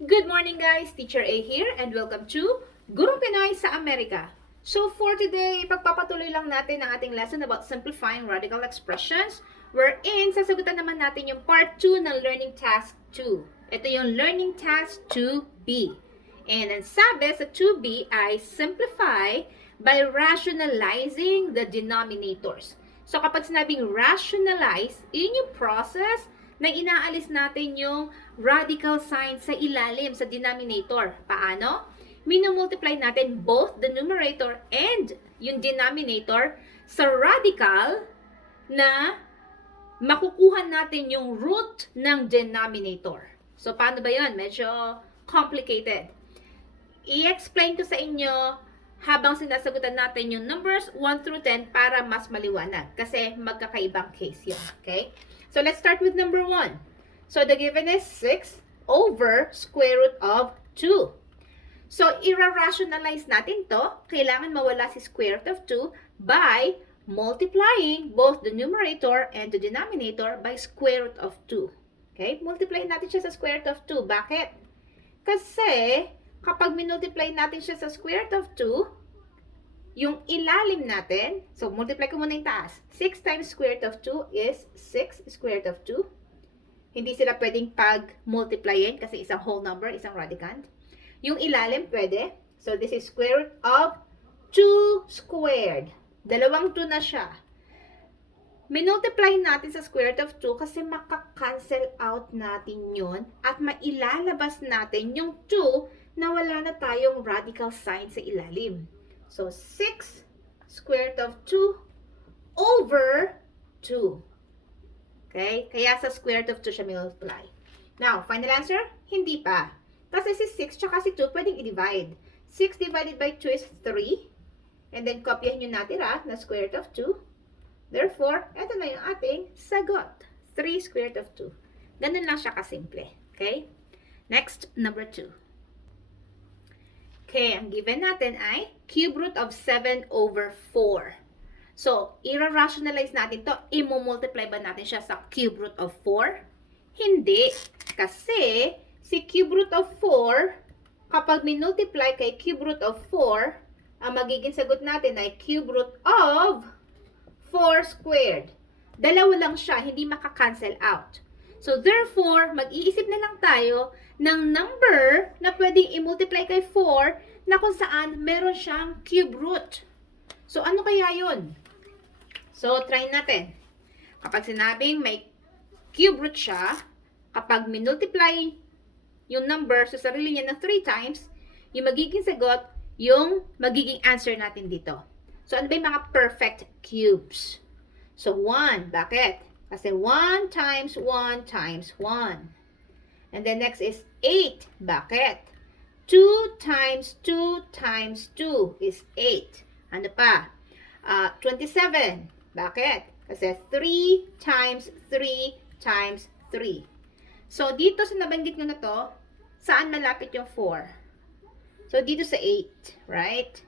Good morning guys, Teacher A here and welcome to Gurong Pinoy sa Amerika. So for today, pagpapatuloy lang natin ang ating lesson about simplifying radical expressions wherein sasagutan naman natin yung part 2 ng Learning Task 2. Ito yung Learning Task 2B. And ang sabi sa 2B ay simplify by rationalizing the denominators. So kapag sinabing rationalize, yun yung process na inaalis natin yung radical sign sa ilalim, sa denominator. Paano? Minumultiply natin both the numerator and yung denominator sa radical na makukuha natin yung root ng denominator. So, paano ba yun? Medyo complicated. I-explain ko sa inyo habang sinasagutan natin yung numbers 1 through 10 para mas maliwanag. Kasi magkakaibang case yun. Okay? So, let's start with number 1. So, the given is 6 over square root of 2. So, i-rationalize natin to. Kailangan mawala si square root of 2 by multiplying both the numerator and the denominator by square root of 2. Okay? Multiply natin siya sa square root of 2. Bakit? Kasi, kapag minultiply natin siya sa square root of 2, yung ilalim natin, so multiply ko muna yung taas. 6 times square root of 2 is 6 square root of 2. Hindi sila pwedeng pag-multiplyin kasi isang whole number, isang radicand. Yung ilalim pwede. So this is square root of 2 squared. Dalawang 2 na siya. Minultiply natin sa square root of 2 kasi makakancel out natin yun at mailalabas natin yung 2 na wala na tayong radical sign sa ilalim. So, 6 square root of 2 over 2. Okay? Kaya sa square root of 2 siya multiply. Now, final answer? Hindi pa. Kasi si 6 tsaka si 2 pwedeng i-divide. 6 divided by 2 is 3. And then, kopyahin yung natira na square root of 2. Therefore, ito na yung ating sagot. 3 square root of 2. Ganun lang siya kasimple. Okay? Next, number 2. Okay, ang given natin ay cube root of 7 over 4. So, i-rationalize natin to. I-multiply ba natin siya sa cube root of 4? Hindi. Kasi, si cube root of 4, kapag minultiply kay cube root of 4, ang magiging sagot natin ay cube root of 4 squared. Dalawa lang siya, hindi makakancel out. So, therefore, mag-iisip na lang tayo ng number na pwedeng i-multiply kay 4 na kung saan meron siyang cube root. So, ano kaya yun? So, try natin. Kapag sinabing may cube root siya, kapag minultiply yung number sa sarili niya ng 3 times, yung magiging sagot, yung magiging answer natin dito. So, ano ba yung mga perfect cubes? So, 1. Bakit? Kasi 1 times 1 times 1. And then next is 8. Bakit? 2 times 2 times 2 is 8. Ano pa? 27. Bakit? Kasi 3 times 3 times 3. So, dito sa nabanggit ko na to, saan malapit yung 4? So, dito sa 8. Right?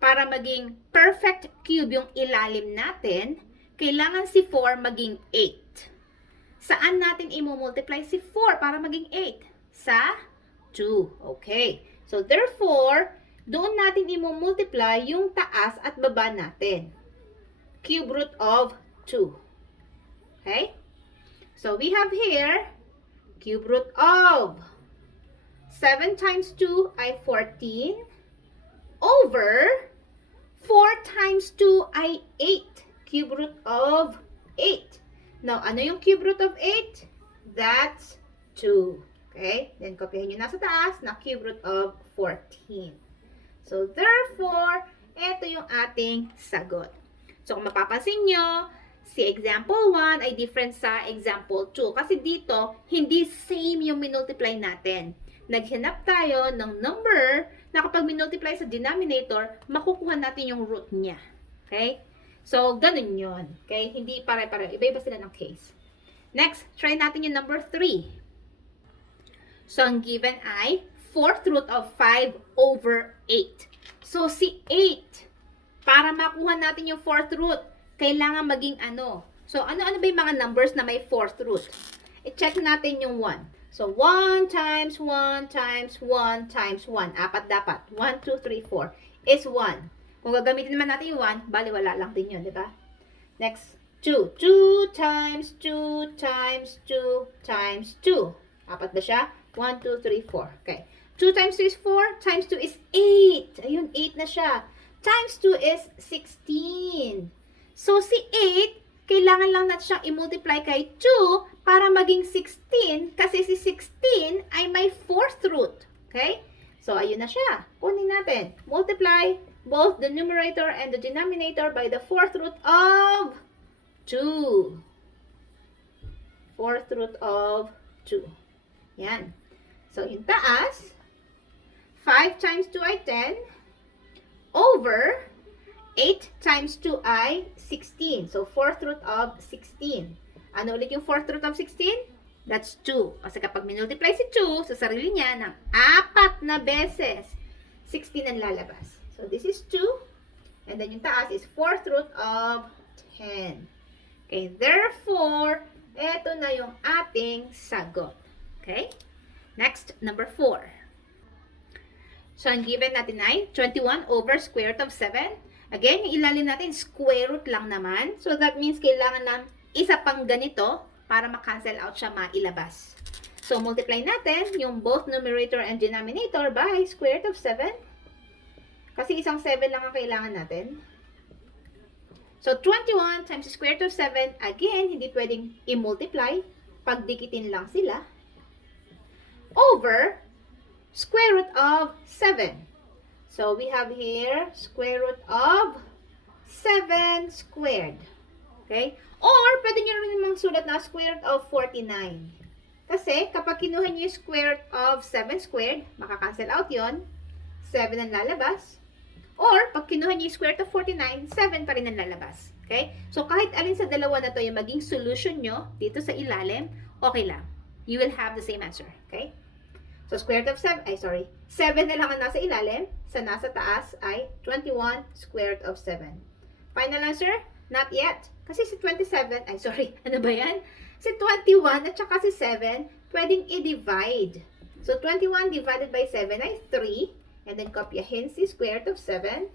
Para maging perfect cube yung ilalim natin, kailangan si 4 maging 8. Saan natin i-multiply si 4 para maging 8? Sa 2. Okay. So, therefore, doon natin i-multiply yung taas at baba natin. Cube root of 2. Okay? So, we have here, cube root of 7 times 2 ay 14 over 4 times 2 ay 8. Cube root of 8. Now, ano yung cube root of 8? That's 2. Okay? Then, kopyahin nyo na sa taas na cube root of 14. So, therefore, ito yung ating sagot. So, kung mapapansin nyo, si example 1 ay different sa example 2. Kasi dito, hindi same yung minultiply natin. Naghanap tayo ng number na kapag minultiply sa denominator, makukuha natin yung root niya. Okay? So, ganun yun. Okay? Hindi pare-pare. Iba-iba sila ng case. Next, try natin yung number 3. So, ang given ay 4th root of 5 over 8. So, si 8, para makuha natin yung 4th root, kailangan maging ano? So, ano-ano ba yung mga numbers na may 4th root? I-check natin yung 1. So, 1 times 1 times 1 times 1. Apat dapat. 1, 2, 3, 4 is 1. Kung gagamitin naman natin yung 1, bali wala lang din yun, di ba? Next, 2. 2 times 2 times 2 times 2. Apat ba siya? 1, 2, 3, 4. Okay. 2 times 2 is 4. Times 2 is 8. Ayun, 8 na siya. Times 2 is 16. So, si 8, kailangan lang natin siyang i-multiply kay 2 para maging 16 kasi si 16 ay may fourth root. Okay? So, ayun na siya. Kunin natin. Multiply both the numerator and the denominator by the fourth root of 2. Fourth root of 2. Yan. So, yung taas, 5 times 2 ay 10 over 8 times 2 ay 16. So, fourth root of 16. Ano ulit yung fourth root of 16? That's 2. Kasi kapag minultiply si 2 sa sarili niya ng 4 na beses, 16 ang lalabas. So, this is 2. And then yung taas is fourth root of 10. Okay, therefore, eto na yung ating sagot. Okay? Next, number 4. So, ang given natin ay 21 over square root of 7. Again, yung ilalim natin, square root lang naman. So, that means kailangan ng isa pang ganito para makancel out siya, mailabas. So, multiply natin yung both numerator and denominator by square root of 7. Kasi isang 7 lang ang kailangan natin. So, 21 times square root of 7. Again, hindi pwedeng i-multiply. Pagdikitin lang sila. Over square root of 7. So, we have here square root of 7 squared. Okay? Or, pwede nyo rin namang sulat na square root of 49. Kasi, kapag kinuha nyo yung square root of 7 squared, makakancel out yon, 7 ang lalabas. Or, pag kinuha nyo yung square root of 49, 7 pa rin ang lalabas. Okay? So, kahit alin sa dalawa na to yung maging solution nyo dito sa ilalim, okay lang. You will have the same answer. Okay? So, square root of 7 na lang ang nasa ilalim. Sa nasa taas ay 21 square root of 7. Final answer? Not yet. Kasi si 27, ano ba yan? Si 21 at saka si 7, pwedeng i-divide. So, 21 divided by 7 ay 3. And then, kopyahin si square root of 7.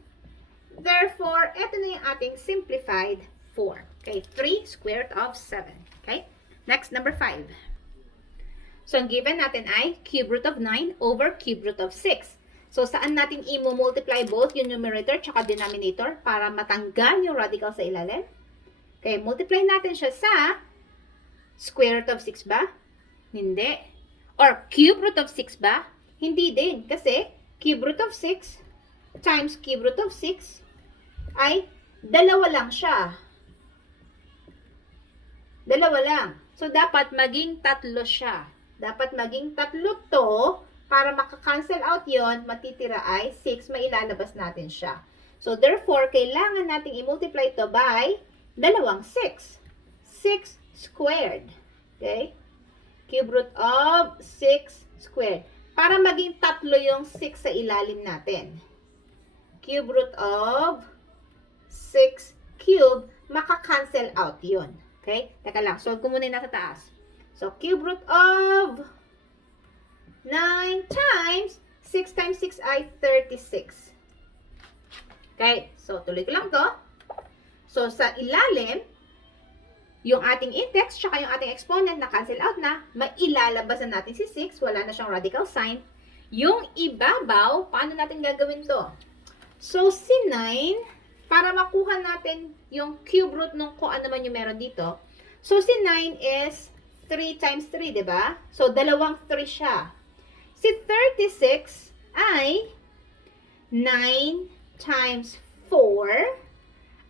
Therefore, ito na yung ating simplified 4. Okay, 3 square root of 7. Okay? Next, number 5. So, ang given natin ay cube root of 9 over cube root of 6. So, saan natin i-multiply both yung numerator tsaka denominator para matanggal yung radical sa ilalim? Okay, multiply natin siya sa square root of 6 ba? Hindi. Or cube root of 6 ba? Hindi din. Kasi cube root of 6 times cube root of 6 ay dalawa lang siya. Dalawa lang. So, dapat maging tatlo siya. Dapat maging tatlo to para maka-cancel out yon, matitira ay 6, mailalabas natin siya. So, therefore, kailangan nating i-multiply ito by dalawang 6. 6 squared. Okay? Cube root of 6 squared. Para maging tatlo yung 6 sa ilalim natin. Cube root of 6 cube, maka-cancel out yun. Okay? Teka lang, solve ko muna yung nasa taas. So, cube root of 9 times 6 times 6 ay 36. Okay? So, tuloy ko lang to. So, sa ilalim, yung ating index, tsaka yung ating exponent na cancel out na, mailalabas na natin si 6, wala na siyang radical sign. Yung ibabaw, paano natin gagawin to? So, si 9, para makuha natin yung cube root nung kung ano man yung meron dito, so, si 9 is 3 times 3, diba? So, dalawang 3 siya. Si 36 ay 9 times 4.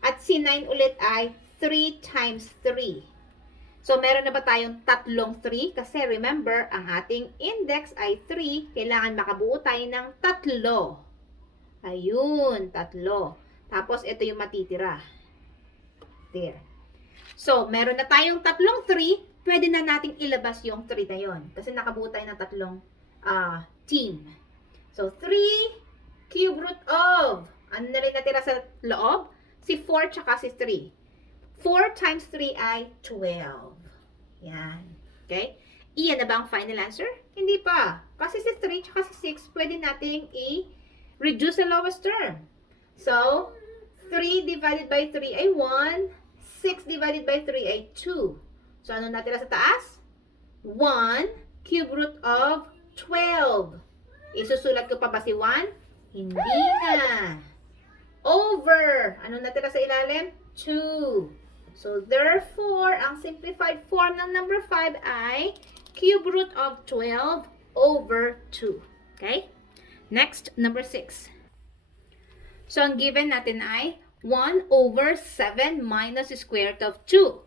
At si 9 ulit ay 3 times 3. So, meron na ba tayong tatlong 3? Kasi remember, ang ating index ay 3. Kailangan makabuo tayo ng tatlo. Ayun, tatlo. Tapos, ito yung matitira. There. So, meron na tayong tatlong 3. Pwede na nating ilabas yung 3 na yun. Kasi nakabuo tayo ng tatlong team. So, 3 cube root of, ano na rin natira sa loob? Si 4 tsaka si 3. 4 times 3 ay 12. Yan. Okay? Iyan na ba ang final answer? Hindi pa. Kasi si 3 at si 6, pwede nating i-reduce sa lowest term. So, 3 divided by 3 ay 1. 6 divided by 3 ay 2. So, ano natira sa taas? 1 cube root of 12. Isusulat ko pa ba si 1? Hindi na. Over. Ano natira sa ilalim? 2. So, therefore, ang simplified form ng number 5 ay cube root of 12 over 2. Okay? Next, number 6. So, ang given natin ay 1 over 7 minus square root of 2.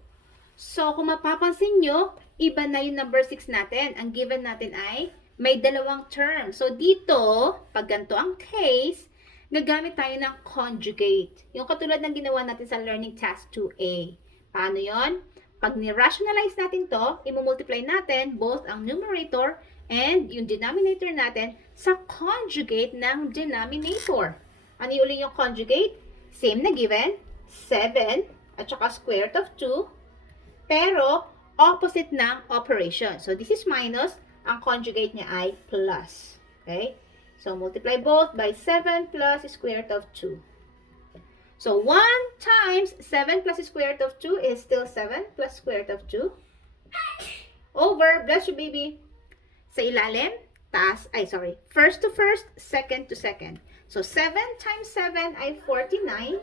So, kung mapapansin nyo, iba na yung number 6 natin. Ang given natin ay may dalawang term. So, dito, pag ganito ang case, gagamit tayo ng conjugate. Yung katulad ng ginawa natin sa learning task 2A. Paano yon? Pag ni-rationalize natin to, i-multiply natin both ang numerator and yung denominator natin sa conjugate ng denominator. Ano yung uli yung conjugate? Same na given, 7 at saka square root of 2, pero opposite ng operation. So, this is minus, ang conjugate niya ay plus. Okay? So, multiply both by 7 plus square root of 2. So, 1 times 7 plus square root of 2 is still 7 plus square root of 2. Over, bless you baby, sa ilalim, first to first, second to second. So, 7 times 7 ay 49.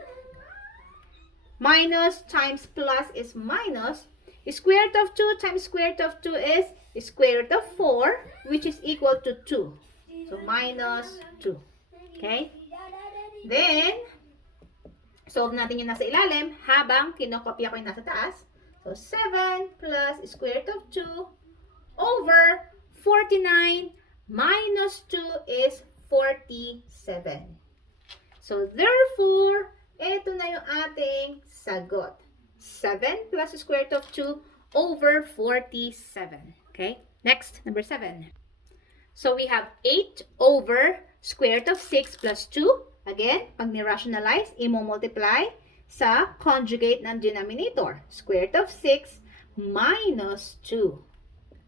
Minus times plus is minus. Square root of 2 times square root of 2 is square root of 4, which is equal to 2. So, minus 2. Okay? Then, solve natin yung nasa ilalim habang kinokopya ko yung nasa taas. So, 7 plus square root of 2 over 49 minus 2 is 47. So, therefore, ito na yung ating sagot. 7 plus square root of 2 over 47. Okay? Next, number 7. So, we have 8 over square root of 6 plus 2. Again, pag ni-rationalize, i-multiply sa conjugate ng denominator. Square root of 6 minus 2.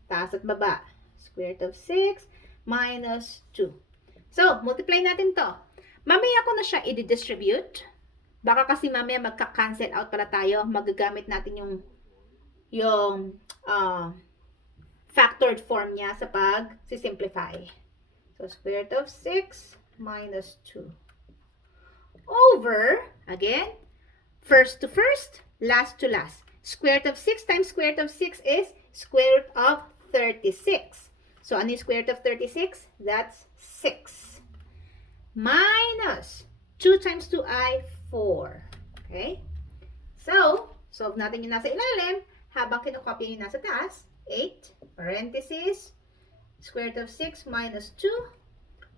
Taas at baba. Square root of 6 minus 2. So, multiply natin to. Mamaya ko na siya i-distribute. Baka kasi mamaya magka-cancel out pala tayo. Magagamit natin yung factored form niya sa pag-simplify. So, square root of 6 minus 2. Over, again, first to first, last to last. Square root of 6 times square root of 6 is square root of 36. So, ano yung square root of 36? That's 6. Minus 2 times 2 ay 4. Okay? So, solve natin yung nasa ilalim habang kinokopya yung nasa taas. 8, parenthesis, square root of 6 minus 2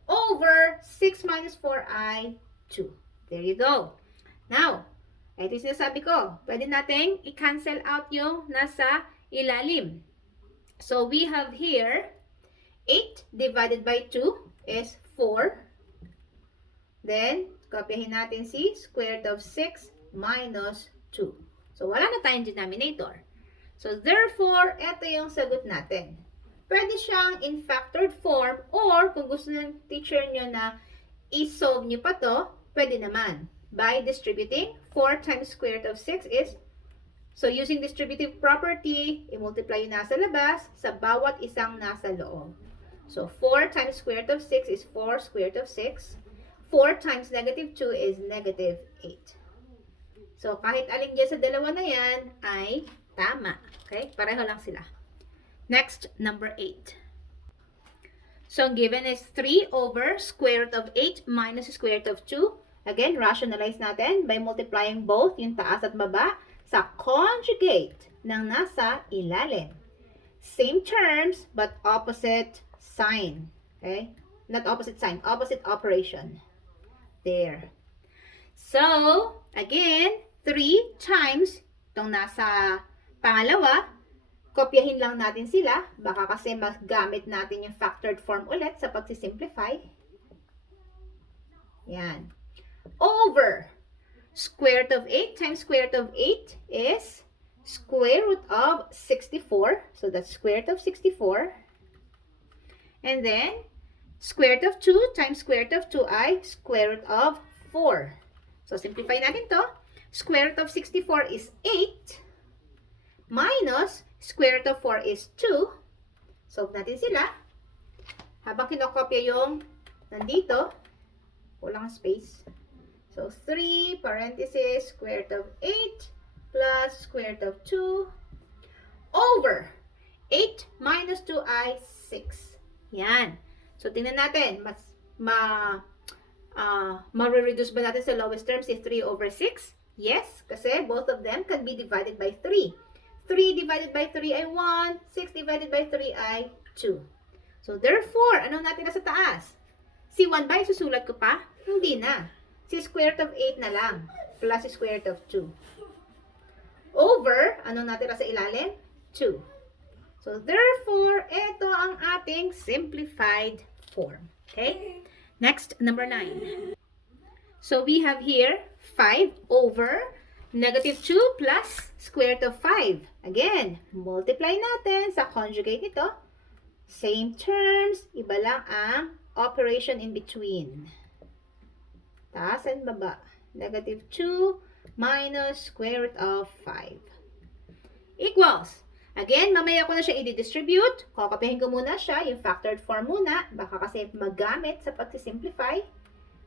over 6 minus 4 ay 2. There you go. Now, ito yung sinasabi ko. Pwede nating i-cancel out yung nasa ilalim. So, we have here 8 divided by 2 is 4. Then, kopyahin natin si square root of 6 minus 2. So, wala na tayong denominator. So, therefore, ito yung sagot natin. Pwede siyang in factored form or kung gusto ng teacher nyo na i-solve nyo pa to, pwede naman. By distributing, 4 times square root of 6 is, so using distributive property, i-multiply yung nasa labas sa bawat isang nasa loob. So, 4 times square root of 6 is 4 square root of 6. 4 times negative 2 is negative 8. So, kahit alin dyan sa dalawa na yan ay tama. Okay? Pareho lang sila. Next, number 8. So, given is 3 over square root of 8 minus square root of 2. Again, rationalize natin by multiplying both yung taas at baba sa conjugate ng nasa ilalim. Same terms, but opposite sign. Okay? Not opposite sign, opposite operation. There. So, again, 3 times itong nasa pangalawa, kopyahin lang natin sila. Baka kasi magamit natin yung factored form ulit sa pagsisimplify. Yan. Over. Square root of 8 times square root of 8 is square root of 64. So that's square root of 64. And then, square root of 2 times square root of 2 ay square root of 4. So, simplify natin to. Square root of 64 is 8. Minus, square root of 4 is 2. Solve natin sila. Habang kinokopya yung nandito, kulang space. So, 3 parenthesis square root of 8 plus square root of 2 over 8 minus 2 ay 6. Yan. So, tingnan natin. Ma-reduce ba natin sa lowest term si 3 over 6? Yes, kasi both of them can be divided by 3. 3 divided by 3 ay 1. 6 divided by 3 ay 2. So, therefore, ano natin na sa taas? Si 1 ba, susulat ko pa? Hindi na. Si square root of 8 na lang. Plus si square root of 2. Over, ano natin na sa ilalim? 2. So, therefore, ito ang ating simplified form. Okay? Next, number 9. So, we have here 5 over negative 2 plus square root of 5. Again, multiply natin sa conjugate nito. Same terms, iba lang ang operation in between. Taas and baba. Negative 2 minus square root of 5. Equals. Again, mamaya ko na siya i-distribute. Kokopihin ko muna siya, yung factored form muna. Baka kasi magamit sa pag-simplify.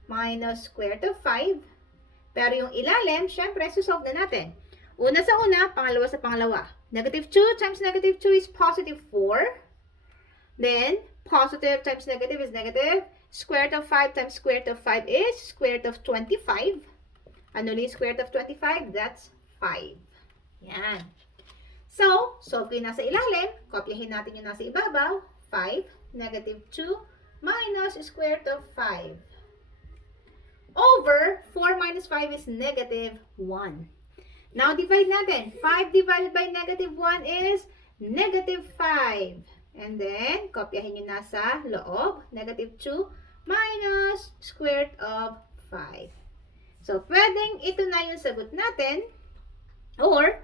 Minus square root of 5. Pero yung ilalim, syempre, susolve na natin. Una sa una, pangalawa sa pangalawa. Negative 2 times negative 2 is positive 4. Then, positive times negative is negative. Square root of 5 times square root of 5 is square root of 25. Ano ulit square root of 25? That's 5. Yan. So, solve ko yung nasa ilalim. Kopyahin natin yung nasa ibabaw. 5, negative 2, minus square root of 5. Over, 4 minus 5 is negative 1. Now, divide natin. 5 divided by negative 1 is negative 5. And then, kopyahin nyo nasa loob. Negative 2 minus square root of 5. So, pwedeng ito na yung sagot natin. Or,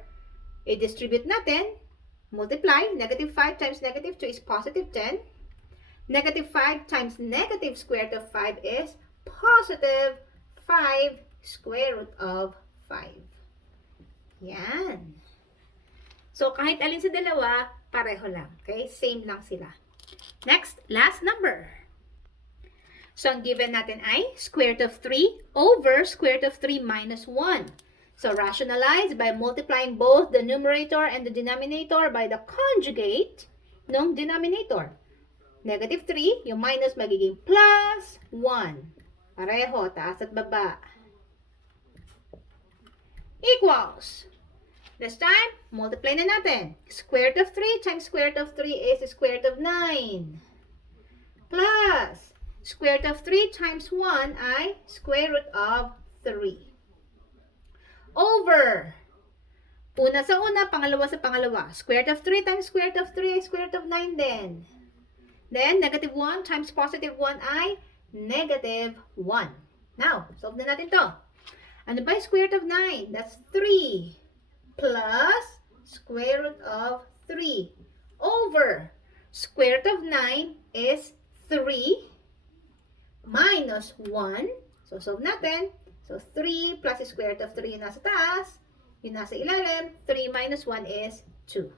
i-distribute natin. Multiply. Negative 5 times negative 2 is positive 10. Negative 5 times negative square root of 5 is positive 5 square root of 5. Yan. So, kahit alin sa dalawa, pareho lang. Okay? Same lang sila. Next, last number. So, ang given natin ay square root of 3 over square root of 3 minus 1. So, rationalize by multiplying both the numerator and the denominator by the conjugate ng denominator. Negative 3, yung minus magiging plus 1. Pareho, taas at baba. Equals. This time, multiply na natin. Square root of 3 times square root of 3 is square root of 9. Plus, square root of 3 times 1 ay square root of 3. Over. Una sa una, pangalawa sa pangalawa. Square root of 3 times square root of 3 ay square root of 9 din. Then, negative 1 times positive 1 ay negative 1. Now, solve na natin to. Ano ba yung square root of 9? That's 3. Plus square root of 3 over square root of 9 is 3 minus 1. So, solve natin. So, 3 plus square root of 3 yung nasa taas. Yung nasa ilalim, 3 minus 1 is 2.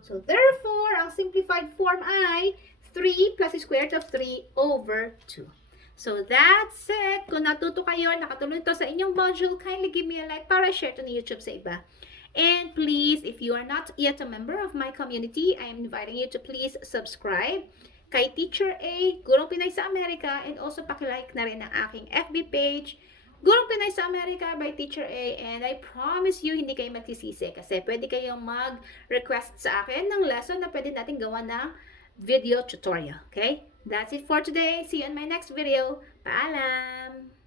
So, therefore, ang simplified form ay 3 plus square root of 3 over 2. So, that's it. Kung natuto kayo, nakatulong ito sa inyong module, kindly give me a like para share to ni YouTube sa iba. And please, if you are not yet a member of my community, I am inviting you to please subscribe kay Teacher A, Gurong Pinay sa Amerika, and also pakilike na rin ang aking FB page, Gurong Pinay sa Amerika by Teacher A, and I promise you, hindi kayo magsisisi kasi pwede kayong mag-request sa akin ng lesson na pwede natin gawa ng video tutorial. Okay? That's it for today. See you in my next video. Paalam!